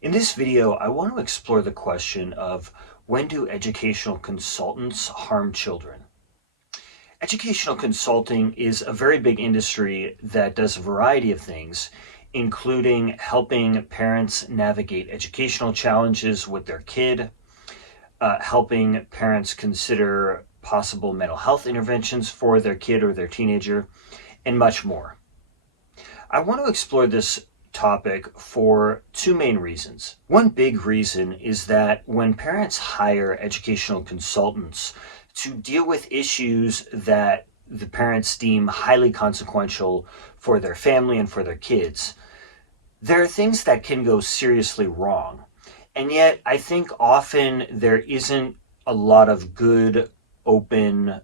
In this video, I want to explore the question of when do educational consultants harm children? Educational consulting is a very big industry that does a variety of things, including helping parents navigate educational challenges with their kid, helping parents consider possible mental health interventions for their kid or their teenager, and much more. I want to explore this topic for two main reasons. One big reason is that when parents hire educational consultants to deal with issues that the parents deem highly consequential for their family and for their kids, there are things that can go seriously wrong. And yet, I think often there isn't a lot of good, open,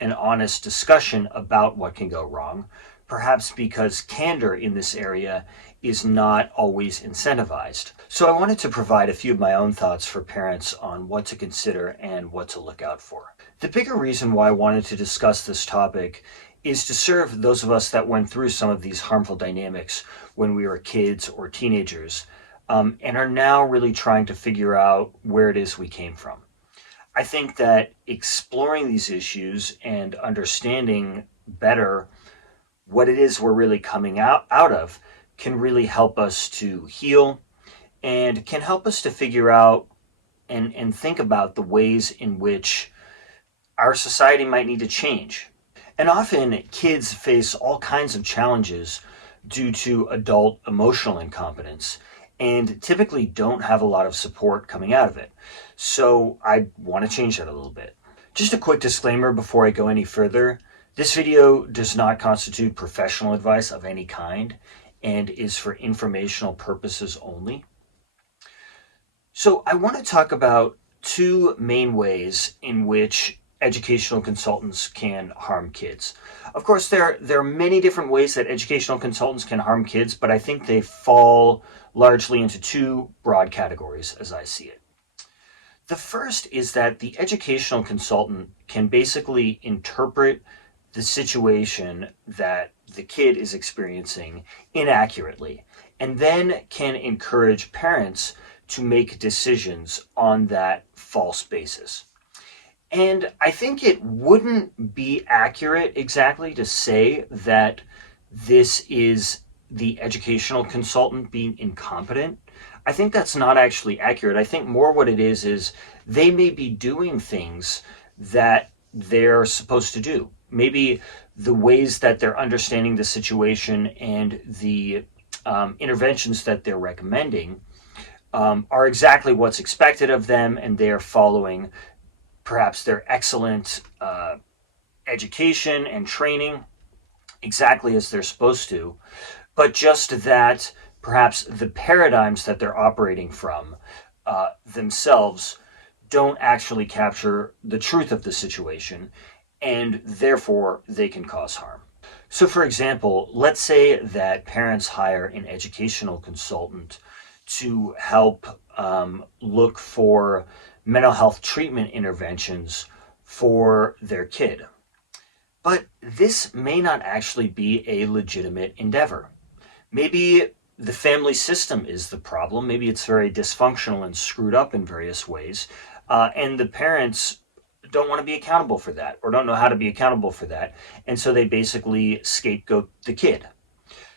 and honest discussion about what can go wrong, perhaps because candor in this area is not always incentivized. So I wanted to provide a few of my own thoughts for parents on what to consider and what to look out for. The bigger reason why I wanted to discuss this topic is to serve those of us that went through some of these harmful dynamics when we were kids or teenagers, and are now really trying to figure out where it is we came from. I think that exploring these issues and understanding better what it is we're really coming out of can really help us to heal and can help us to figure out and think about the ways in which our society might need to change. And often kids face all kinds of challenges due to adult emotional incompetence and typically don't have a lot of support coming out of it. So I want to change that a little bit. Just a quick disclaimer before I go any further. This video does not constitute professional advice of any kind and is for informational purposes only. So I want to talk about two main ways in which educational consultants can harm kids. Of course, there are many different ways that educational consultants can harm kids, but I think they fall largely into two broad categories as I see it. The first is that the educational consultant can basically interpret the situation that the kid is experiencing inaccurately, and then can encourage parents to make decisions on that false basis. And I think it wouldn't be accurate exactly to say that this is the educational consultant being incompetent. I think that's not actually accurate. I think more what it is they may be doing things that they're supposed to do. Maybe the ways that they're understanding the situation and the interventions that they're recommending are exactly what's expected of them, and they are following perhaps their excellent education and training exactly as they're supposed to, but just that perhaps the paradigms that they're operating from themselves don't actually capture the truth of the situation, and therefore they can cause harm. So for example, let's say that parents hire an educational consultant to help look for mental health treatment interventions for their kid. But this may not actually be a legitimate endeavor. Maybe the family system is the problem. Maybe it's very dysfunctional and screwed up in various ways. And the parents don't want to be accountable for that or don't know how to be accountable for that. And so they basically scapegoat the kid.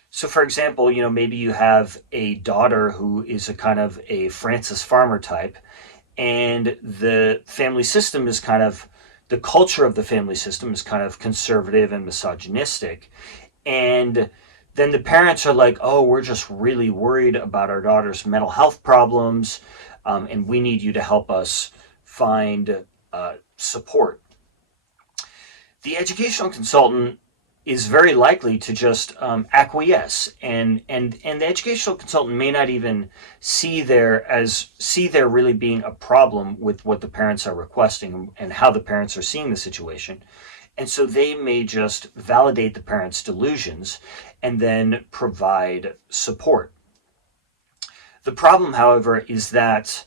So for example, maybe you have a daughter who is a kind of a Francis Farmer type, and the family system is the culture of the family system is kind of conservative and misogynistic. And then the parents are like, oh, we're just really worried about our daughter's mental health problems, and we need you to help us find support. The educational consultant is very likely to just acquiesce, and the educational consultant may not even see there really being a problem with what the parents are requesting and how the parents are seeing the situation. And so they may just validate the parents' delusions and then provide support. The problem, however, is that,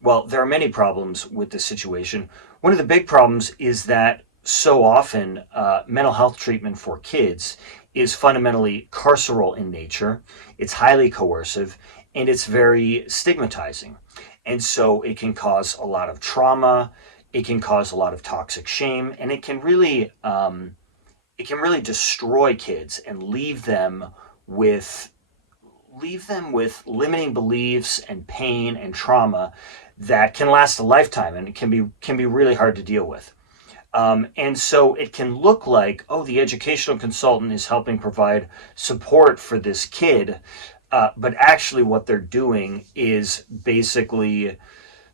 well, there are many problems with this situation. One of the big problems is that so often mental health treatment for kids is fundamentally carceral in nature. It's highly coercive, and it's very stigmatizing. And so it can cause a lot of trauma, it can cause a lot of toxic shame, and it can really destroy kids and with leave them with limiting beliefs and pain and trauma that can last a lifetime, and it can be really hard to deal with. And so it can look like, oh, the educational consultant is helping provide support for this kid, but actually what they're doing is basically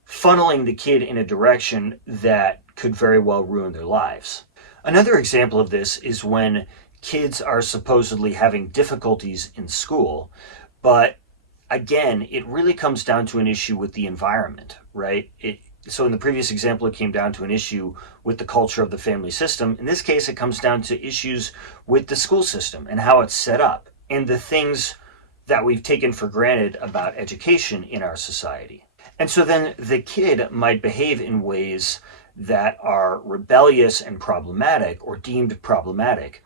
funneling the kid in a direction that could very well ruin their lives. Another example of this is when kids are supposedly having difficulties in school, but again, it really comes down to an issue with the environment, right? So in the previous example, it came down to an issue with the culture of the family system. In this case, it comes down to issues with the school system and how it's set up and the things that we've taken for granted about education in our society. And so then the kid might behave in ways that are rebellious and problematic or deemed problematic.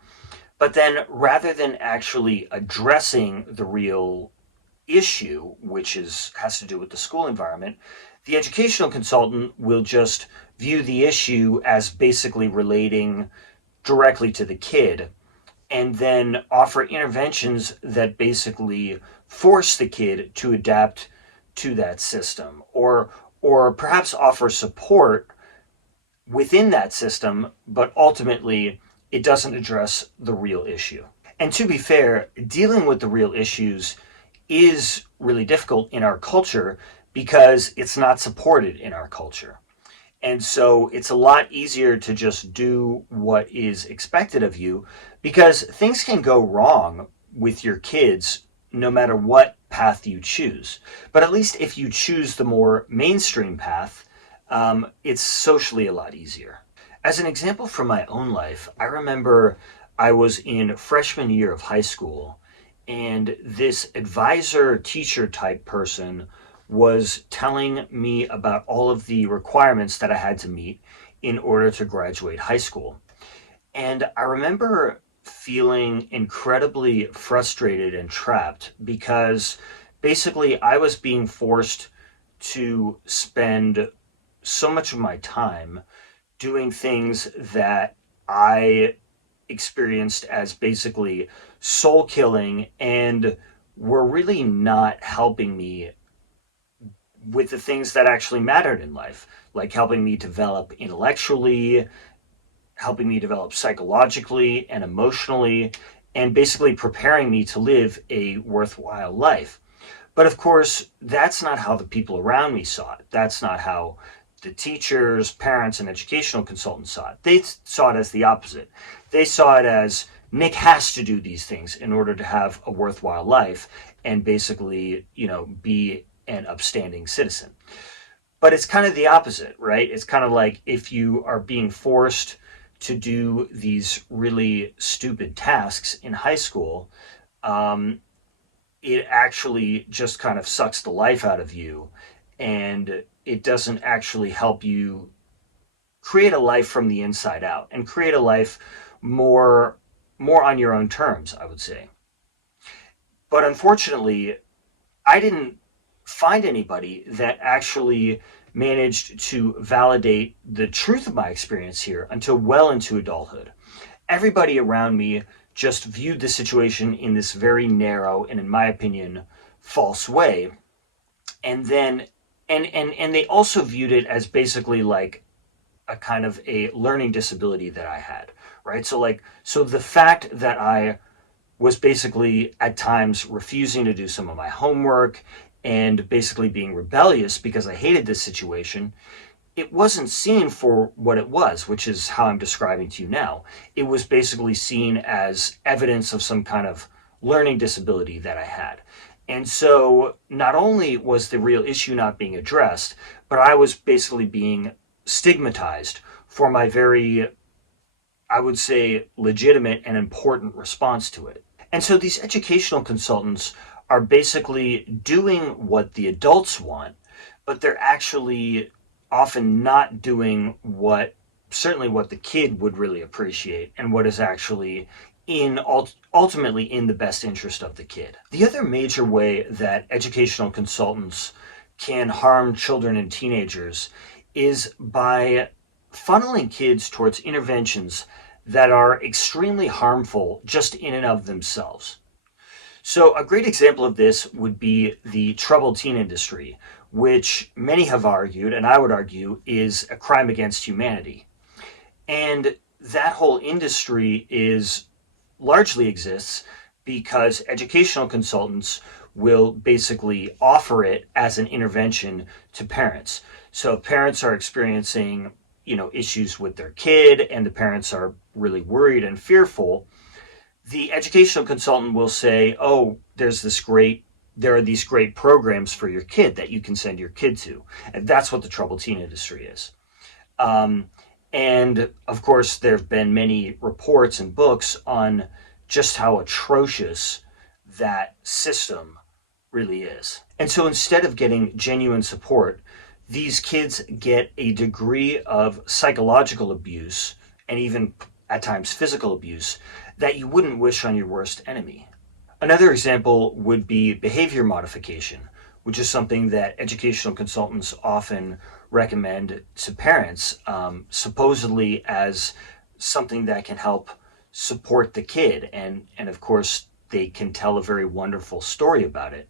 But then rather than actually addressing the real issue, which has to do with the school environment, the educational consultant will just view the issue as basically relating directly to the kid and then offer interventions that basically force the kid to adapt to that system, or perhaps offer support within that system, but ultimately it doesn't address the real issue. And to be fair, dealing with the real issues is really difficult in our culture because it's not supported in our culture. And so it's a lot easier to just do what is expected of you because things can go wrong with your kids no matter what path you choose. But at least if you choose the more mainstream path, it's socially a lot easier. As an example from my own life, I remember I was in freshman year of high school, and this advisor teacher type person was telling me about all of the requirements that I had to meet in order to graduate high school. And I remember feeling incredibly frustrated and trapped because basically I was being forced to spend so much of my time doing things that I experienced as basically soul killing and were really not helping me with the things that actually mattered in life, like helping me develop intellectually, helping me develop psychologically and emotionally, and basically preparing me to live a worthwhile life. But of course, that's not how the people around me saw it. That's not how the teachers, parents, and educational consultants saw it. They saw it as the opposite. They saw it as Nick has to do these things in order to have a worthwhile life and basically, be an upstanding citizen. But it's kind of the opposite, right? It's kind of like if you are being forced to do these really stupid tasks in high school, it actually just kind of sucks the life out of you, and it doesn't actually help you create a life from the inside out and create a life more on your own terms, I would say. But unfortunately, I didn't find anybody that actually managed to validate the truth of my experience here until well into adulthood. Everybody around me just viewed the situation in this very narrow and, in my opinion, false way. And then and they also viewed it as basically like a kind of a learning disability that I had, right? So the fact that I was basically at times refusing to do some of my homework and basically being rebellious because I hated this situation, it wasn't seen for what it was, which is how I'm describing to you now. It was basically seen as evidence of some kind of learning disability that I had. And so not only was the real issue not being addressed, but I was basically being stigmatized for my very, I would say, legitimate and important response to it. And so these educational consultants are basically doing what the adults want, but they're actually often not doing certainly what the kid would really appreciate and what is actually ultimately in the best interest of the kid. The other major way that educational consultants can harm children and teenagers is by funneling kids towards interventions that are extremely harmful just in and of themselves. So, a great example of this would be the troubled teen industry, which many have argued, and I would argue, is a crime against humanity. And that whole industry is largely exists because educational consultants will basically offer it as an intervention to parents. So if parents are experiencing, issues with their kid and the parents are really worried and fearful, the educational consultant will say, "Oh, there are these great programs for your kid that you can send your kid to." And that's what the troubled teen industry is. Um, and of course, there have been many reports and books on just how atrocious that system really is. And so instead of getting genuine support, these kids get a degree of psychological abuse and even at times physical abuse that you wouldn't wish on your worst enemy. Another example would be behavior modification, which is something that educational consultants often recommend to parents, supposedly as something that can help support the kid. And of course, they can tell a very wonderful story about it.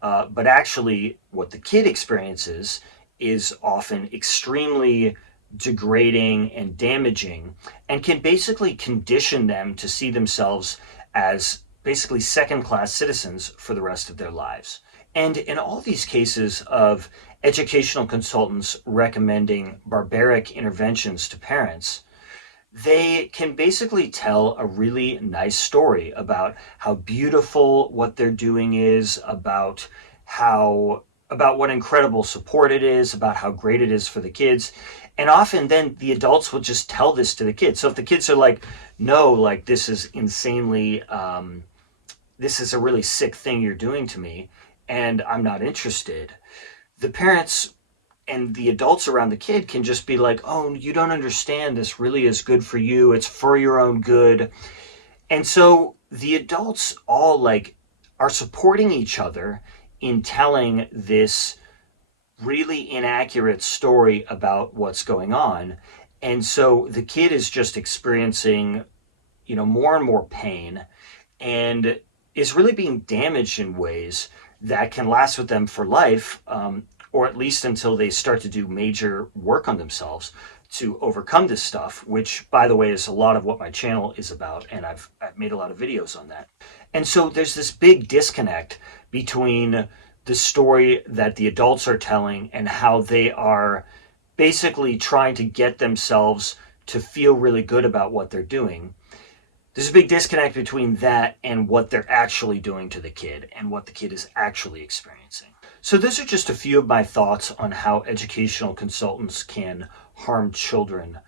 But actually, what the kid experiences is often extremely degrading and damaging and can basically condition them to see themselves as basically second class citizens for the rest of their lives. And in all these cases of educational consultants recommending barbaric interventions to parents, they can basically tell a really nice story about how beautiful what they're doing is, about what incredible support it is, about how great it is for the kids. And often then the adults will just tell this to the kids. So if the kids are like, "No, like this is insanely this is a really sick thing you're doing to me and I'm not interested," the parents and the adults around the kid can just be like, "Oh, you don't understand. This really is good for you. It's for your own good." And so the adults all are supporting each other in telling this really inaccurate story about what's going on. And so the kid is just experiencing, more and more pain and is really being damaged in ways that can last with them for life, or at least until they start to do major work on themselves to overcome this stuff, which, by the way, is a lot of what my channel is about, and I've made a lot of videos on that. And so there's this big disconnect between the story that the adults are telling and how they are basically trying to get themselves to feel really good about what they're doing. There's a big disconnect between that and what they're actually doing to the kid and what the kid is actually experiencing. So those are just a few of my thoughts on how educational consultants can harm children.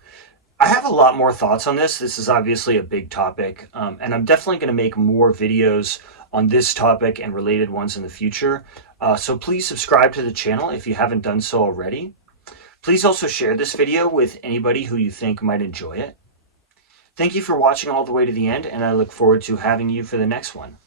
I have a lot more thoughts on this. This is obviously a big topic, and I'm definitely going to make more videos on this topic and related ones in the future. So please subscribe to the channel if you haven't done so already. Please also share this video with anybody who you think might enjoy it. Thank you for watching all the way to the end, and I look forward to having you for the next one.